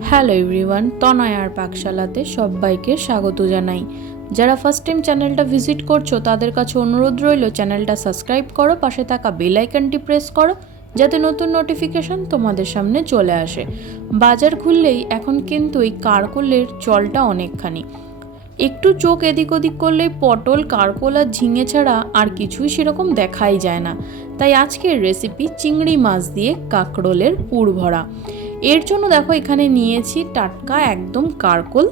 Hello everyone, তনয়ার পাকশালাতে সবাইকে স্বাগত জানাই। যারা ফার্স্ট টাইম চ্যানেলটা ভিজিট করছো তাদের কাছে অনুরোধ রইল চ্যানেলটা সাবস্ক্রাইব করো, পাশে থাকা বেল আইকনটি প্রেস করো যাতে নতুন নোটিফিকেশন তোমাদের সামনে চলে আসে। বাজার খুললেই এখন কিন্তু এই কারকোলের চলটা অনেকখানি। একটু চোখ এদিক ওদিক করলেই পটল, কারকোল আর ঝিঙে ছাড়া আর কিছুই সেরকম দেখাই যায় না। তাই আজকের রেসিপি চিংড়ি মাছ দিয়ে কাঁকরোলের পুর ভরা। এর জন্য দেখো এখানে নিয়েছি টাটকা একদম কারকোল,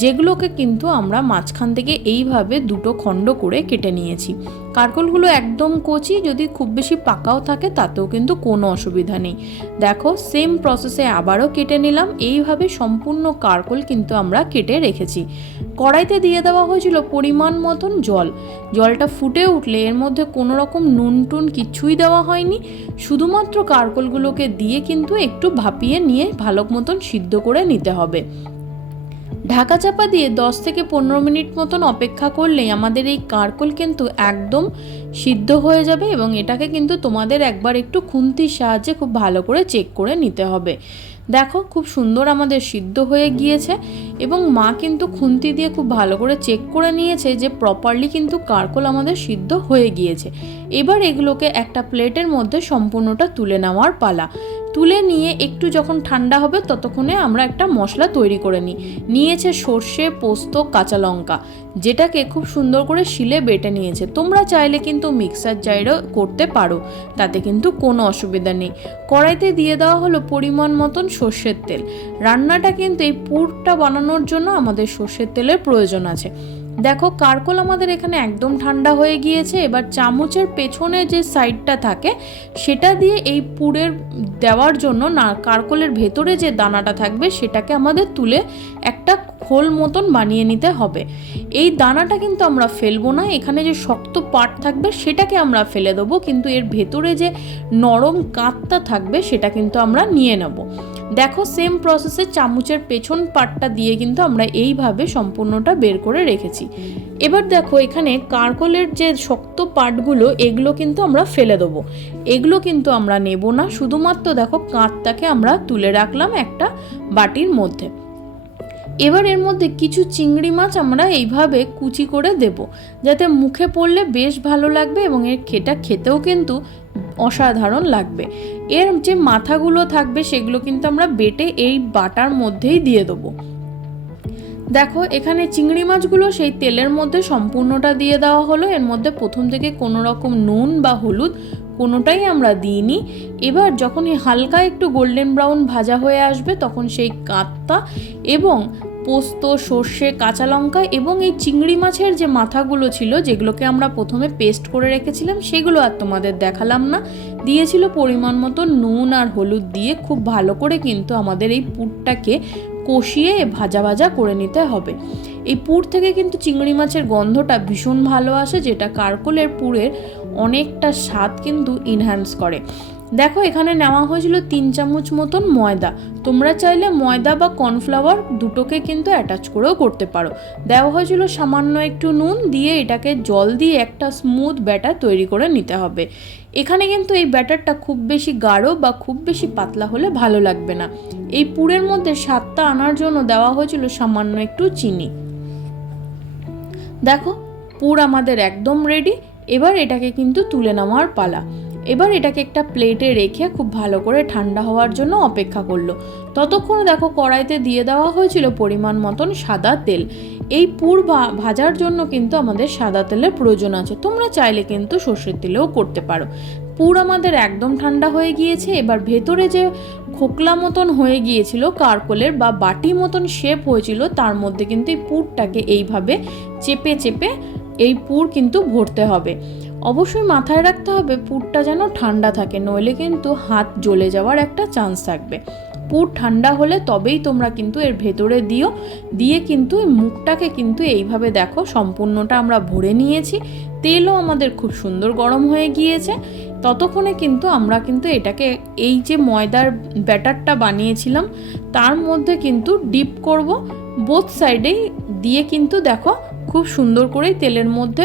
যেগুলোকে কিন্তু আমরা মাঝখান থেকে এইভাবে দুটো খণ্ড করে কেটে নিয়েছি। কারকোলগুলো একদম কচি, যদি খুব বেশি পাকাও থাকে তাতেও কিন্তু কোনো অসুবিধা নেই। দেখো সেম প্রসেসে আবারও কেটে নিলাম। এইভাবে সম্পূর্ণ কারকোল কিন্তু আমরা কেটে রেখেছি। কড়াইতে দিয়ে দেওয়া হয়েছিল পরিমাণ মতন জল। জলটা ফুটে উঠলে এর মধ্যে কোনো রকম নুন টুন কিচ্ছুই দেওয়া হয়নি, শুধুমাত্র কারকোলগুলোকে দিয়ে কিন্তু একটু ভাপিয়ে নিয়ে ভালো মতন সিদ্ধ করে নিতে হবে। ঢাকা চাপা দিয়ে 10 থেকে 15 মিনিট মতন অপেক্ষা করলেই আমাদের এই কারকোল কিন্তু একদম সিদ্ধ হয়ে যাবে এবং এটাকে কিন্তু তোমাদের একবার একটু খুন্তির সাহায্যে খুব ভালো করে চেক করে নিতে হবে। দেখো খুব সুন্দর আমাদের সিদ্ধ হয়ে গিয়েছে এবং মা কিন্তু খুন্তি দিয়ে খুব ভালো করে চেক করে নিয়েছে যে প্রপারলি কিন্তু কারকোল আমাদের সিদ্ধ হয়ে গিয়েছে। এবার এগুলোকে একটা প্লেটের মধ্যে সম্পূর্ণটা তুলে নেওয়ার পালা। তুলে নিয়ে একটু যখন ঠান্ডা হবে ততক্ষণে আমরা একটা মশলা তৈরি করে নিয়েছে সর্ষে, পোস্ত, কাঁচা লঙ্কা, যেটাকে খুব সুন্দর করে শিলে বেটে নিয়েছে। তোমরা চাইলে কিন্তু মিক্সার জারেও করতে পারো, তাতে কিন্তু কোনো অসুবিধা নেই। কড়াইতে দিয়ে দেওয়া হলো পরিমাণ মতন সর্ষের তেল। রান্নাটা কিন্তু এই পুরটা বানানোর জন্য আমাদের সর্ষের তেলের প্রয়োজন আছে। দেখো কারকোল আমাদের এখানে একদম ঠান্ডা হয়ে গিয়েছে। এবার চামচের পেছনে যে সাইডটা থাকে সেটা দিয়ে এই পুরের দেওয়ার জন্য না, কারকোলের ভেতরে যে দানাটা থাকবে সেটাকে আমাদের তুলে একটা খোল মতন বানিয়ে নিতে হবে। এই দানাটা কিন্তু আমরা ফেলবো না, এখানে যে শক্ত পার্ট থাকবে সেটাকে আমরা ফেলে দেবো, কিন্তু এর ভেতরে যে নরম কাতটা থাকবে সেটা কিন্তু আমরা নিয়ে নেব। দেখো সেম প্রসেসে চামচের পেছন পার্টটা দিয়ে কিন্তু আমরা এইভাবে সম্পূর্ণটা বের করে রেখেছি। এবার দেখো এখানে কারকোলের যে শক্ত পার্টগুলো এগুলো কিন্তু আমরা ফেলে দেবো, এগুলো কিন্তু আমরা নেব না। শুধুমাত্র দেখো কাঁধটাকে আমরা তুলে রাখলাম একটা বাটির মধ্যে। এবার এর মধ্যে কিছু চিংড়ি মাছ আমরা এইভাবে কুচি করে দেব, যাতে মুখে পড়লে বেশ ভালো লাগবে এবং এর খেতেও কিন্তু অসাধারণ লাগবে। এর যে মাথাগুলো থাকবে সেগুলো কিন্তু আমরা বেটে এই বাটার মধ্যেই দিয়ে দেবো। দেখো এখানে চিংড়ি মাছগুলো সেই তেলের মধ্যে সম্পূর্ণটা দিয়ে দেওয়া হলো। এর মধ্যে প্রথম থেকে কোনো রকম নুন বা হলুদ কোনোটাই আমরা দিইনি। এবার যখন হালকা একটু গোল্ডেন ব্রাউন ভাজা হয়ে আসবে তখন সেই কাঁচা এবং পোস্ত, সর্ষে, কাঁচা লঙ্কা এবং এই চিংড়ি মাছের যে মাথাগুলো ছিল যেগুলোকে আমরা প্রথমে পেস্ট করে রেখেছিলাম সেগুলো আর তোমাদের দেখালাম না, দিয়েছিল পরিমাণ মতো নুন আর হলুদ দিয়ে খুব ভালো করে কিন্তু আমাদের এই পুরটাকে কষিয়ে ভাজা ভাজা করে নিতে হবে। এই পুর থেকে কিন্তু চিংড়ি মাছের গন্ধটা ভীষণ ভালো আসে, যেটা কারকোলের পুরের অনেকটা স্বাদ কিন্তু ইনহ্যান্স করে। দেখো এখানে নেওয়া হয়েছিল 3 চামচ মতন ময়দা। তোমরা চাইলে ময়দা বা কর্নফ্লাওয়ার দুটোকে কিন্তু অ্যাটাচ করেও করতে পারো। দেওয়া হয়েছিল সামান্য একটু নুন দিয়ে এটাকে জল দিয়ে একটা স্মুথ ব্যাটার তৈরি করে নিতে হবে। এখানে কিন্তু এই ব্যাটারটা খুব বেশি গাঢ় বা খুব বেশি পাতলা হলে ভালো লাগবে না। এই পুরের মধ্যে স্বাদটা আনার জন্য দেওয়া হয়েছিল সামান্য একটু চিনি। দেখো পুর আমাদের একদম রেডি। এবার এটাকে কিন্তু তুলে নেওয়ার পালা। এবার এটাকে একটা প্লেটে রেখে খুব ভালো করে ঠান্ডা হওয়ার জন্য অপেক্ষা করলো। ততক্ষণে দেখো কড়াইতে দিয়ে দেওয়া হয়েছিল পরিমাণ মতন সাদা তেল। এই পুর ভাজার জন্য কিন্তু আমাদের সাদা তেলের প্রয়োজন আছে, তোমরা চাইলে কিন্তু সর্ষের তেলেও করতে পারো। পুর আমাদের একদম ঠান্ডা হয়ে গিয়েছে। এবার ভেতরে যে খোকলা মতন হয়ে গিয়েছিল কারকোলের বা বাটি মতন শেপ হয়েছিল তার মধ্যে কিন্তু এই পুরটাকে এইভাবে চেপে চেপে এই পুর কিন্তু ভরতে হবে। অবশ্যই মাথায় রাখতে হবে পুরটা যেন ঠান্ডা থাকে, নইলে কিন্তু হাত জ্বলে যাওয়ার একটা চান্স থাকবে। পুর ঠান্ডা হলে তবেই তোমরা কিন্তু এর ভেতরে দিয়ে কিন্তু এই মুখটাকে কিন্তু এইভাবে দেখো সম্পূর্ণটা আমরা ভরে নিয়েছি। তেলও আমাদের খুব সুন্দর গরম হয়ে গিয়েছে। ততক্ষণে কিন্তু আমরা কিন্তু এটাকে এই যে ময়দার ব্যাটারটা বানিয়েছিলাম তার মধ্যে কিন্তু ডিপ করব। বোথ সাইডেই দিয়ে কিন্তু দেখো খুব সুন্দর করে তেলের মধ্যে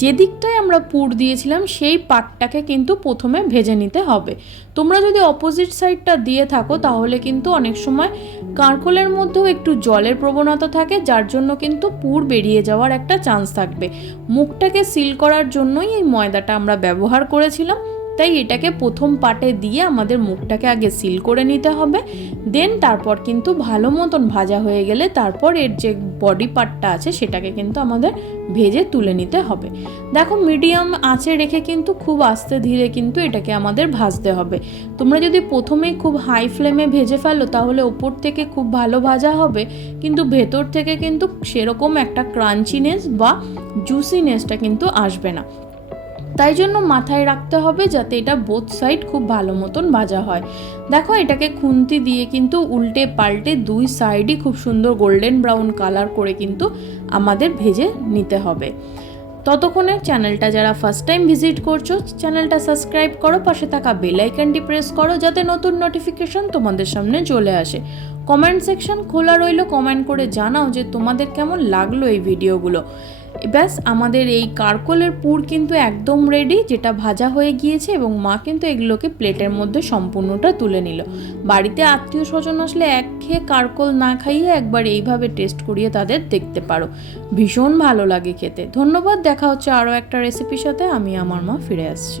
যে দিকটায় আমরা পুর দিয়েছিলাম সেই পাটটাকে কিন্তু প্রথমে ভেজে নিতে হবে। তোমরা যদি অপোজিট সাইডটা দিয়ে থাকো তাহলে কিন্তু অনেক সময় কাঁকরোলের মধ্যেও একটু জলের প্রবণতা থাকে, যার জন্য কিন্তু পুর বেরিয়ে যাওয়ার একটা চান্স থাকবে। মুখটাকে সিল করার জন্যই এই ময়দাটা আমরা ব্যবহার করেছিলাম, তাই এটাকে প্রথম পাটে দিয়ে আমাদের মুখটাকে আগে সিল করে নিতে হবে। দেন তারপর কিন্তু ভালো মতন ভাজা হয়ে গেলে তারপর এর যে বডি পার্টটা আছে সেটাকে কিন্তু আমাদের ভেজে তুলে নিতে হবে। দেখো মিডিয়াম আঁচে রেখে কিন্তু খুব আস্তে ধীরে কিন্তু এটাকে আমাদের ভাজতে হবে। তোমরা যদি প্রথমেই খুব হাই ফ্লেমে ভেজে ফেলো তাহলে ওপর থেকে খুব ভালো ভাজা হবে, কিন্তু ভেতর থেকে কিন্তু সেরকম একটা ক্রাঞ্চিনেস বা জুসিনেসটা কিন্তু আসবে না। তাই জন্য মাথায় রাখতে হবে যাতে এটা বোথ সাইড খুব ভালো মতন ভাজা হয়। দেখো এটাকে খুন্তি দিয়ে কিন্তু উল্টে পাল্টে দুই সাইডই খুব সুন্দর গোল্ডেন ব্রাউন কালার করে কিন্তু আমাদের ভেজে নিতে হবে। ততক্ষণে চ্যানেলটা যারা ফার্স্ট টাইম ভিজিট করছো চ্যানেলটা সাবস্ক্রাইব করো, পাশে থাকা বেল আইকনটি প্রেস করো যাতে নতুন নোটিফিকেশন তোমাদের সামনে চলে আসে। কমেন্ট সেকশন খোলা রইলো, কমেন্ট করে জানাও যে তোমাদের কেমন লাগলো এই ভিডিওগুলো। ব্যাস আমাদের এই কারকোলের পুর কিন্তু একদম রেডি, যেটা ভাজা হয়ে গিয়েছে, এবং মা কিন্তু এগুলোকে প্লেটের মধ্যে সম্পূর্ণটা তুলে নিল। বাড়িতে আত্মীয় স্বজন আসলে একঘেয়ে কারকোল না খাইয়ে একবার এইভাবে টেস্ট করিয়ে তাদের দেখতে পারো, ভীষণ ভালো লাগে খেতে। ধন্যবাদ, দেখা হচ্ছে আরও একটা রেসিপির সাথে। আমি আমার মা ফিরে আসছি।